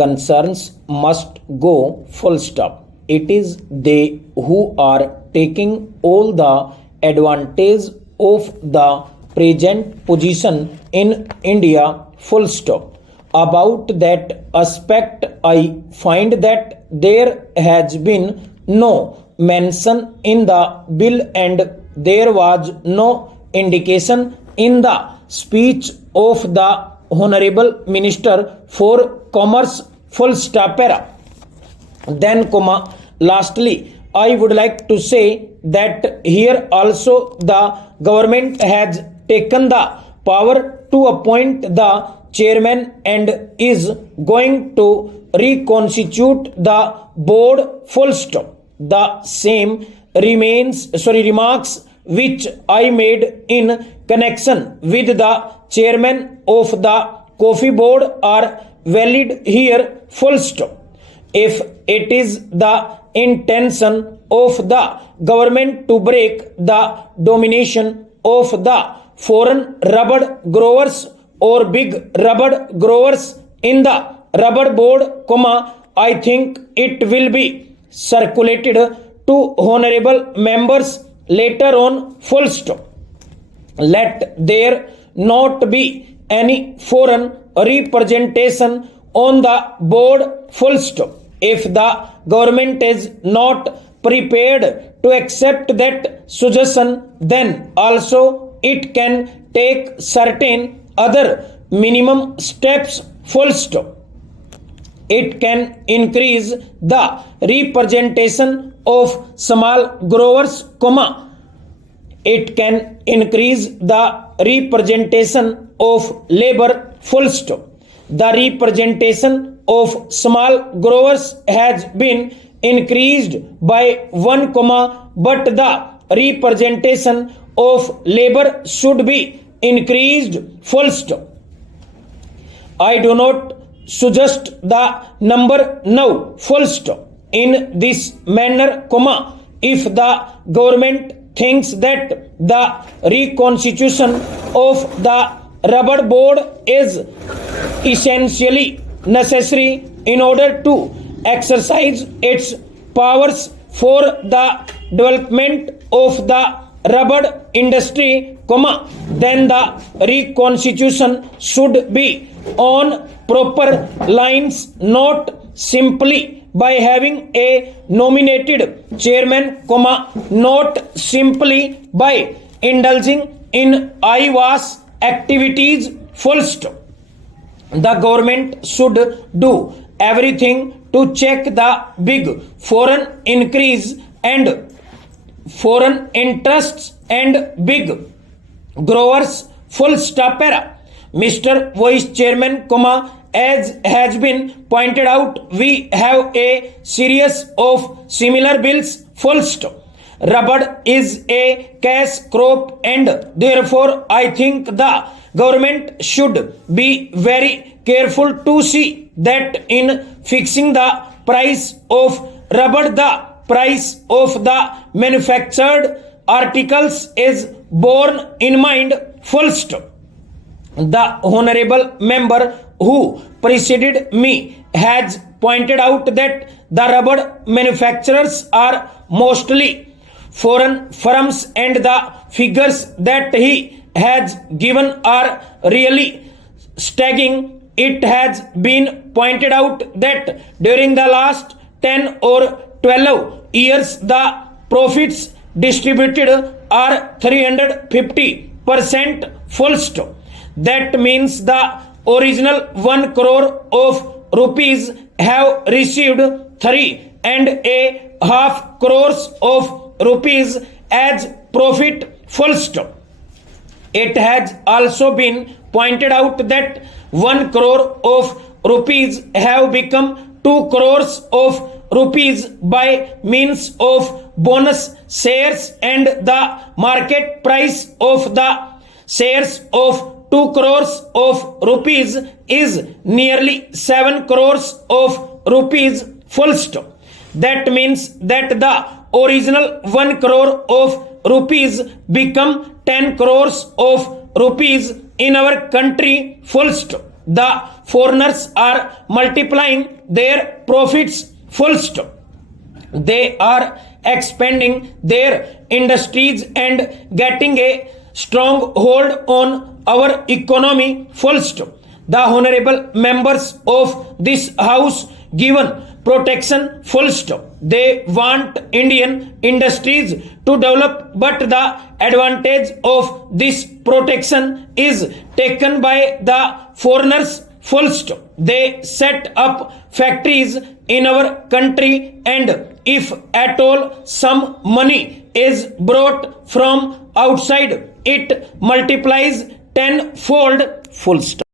concerns must go full stop. It is they who are taking all the advantage of the present position in India full stop. About that aspect, I find that there has been no mention in the bill and there was no indication in the speech of the Honorable Minister for Commerce full stop era. Then lastly, I would like to say that here also the government has taken the power to appoint the chairman and is going to reconstitute the board full stop. The same remarks which I made in connection with the chairman of the coffee board are valid here full stop. If it is the intention of the government to break the domination of the foreign rubber growers or big rubber growers in the rubber board, I think it will be circulated to honorable members later on full stop. Let there not be any foreign representation on the board full stop. If the government is not prepared to accept that suggestion, then also it can take certain other minimum steps full stop. It can increase the representation of small growers, it can increase the representation of labor full stop. The representation of small growers has been increased by 1, but the representation of labor should be increased full stop. I do not suggest the number now full stop. In this manner, if the government thinks that the reconstitution of the rubber board is essentially necessary in order to exercise its powers for the development of the rubber industry, then the reconstitution should be on proper lines, not simply by having a nominated chairman, not simply by indulging in IVAS activities full stop. The government should do everything to check the big foreign increase and foreign interests and big growers full stop era. Mr. Vice Chairman, as has been pointed out, we have a series of similar bills full stop. Rubber is a cash crop and therefore I think the government should be very careful to see that in fixing the price of rubber, the price of the manufactured articles is borne in mind full stop. The honorable member who preceded me has pointed out that the rubber manufacturers are mostly foreign firms and the figures that he has given are really staggering. It has been pointed out that during the last 10 or 12 years the profits distributed are 350% full stop. That means the original 1 crore of rupees have received 3.5 crores of rupees as profit full stop. It has also been pointed out that 1 crore of rupees have become 2 crores of rupees by means of bonus shares and the market price of the shares of 2 crores of rupees is nearly 7 crores of rupees full stop. That means that the original 1 crore of rupees become 10 crores of rupees in our country full stop. The foreigners are multiplying their profits, full stop. They are expanding their industries and getting a strong hold on our economy, full stop. The honorable members of this house given protection, full stop. They want Indian industries to develop, but the advantage of this protection is taken by the foreigners, full stop. They set up factories in our country, and if at all some money is brought from outside, it multiplies tenfold, full stop.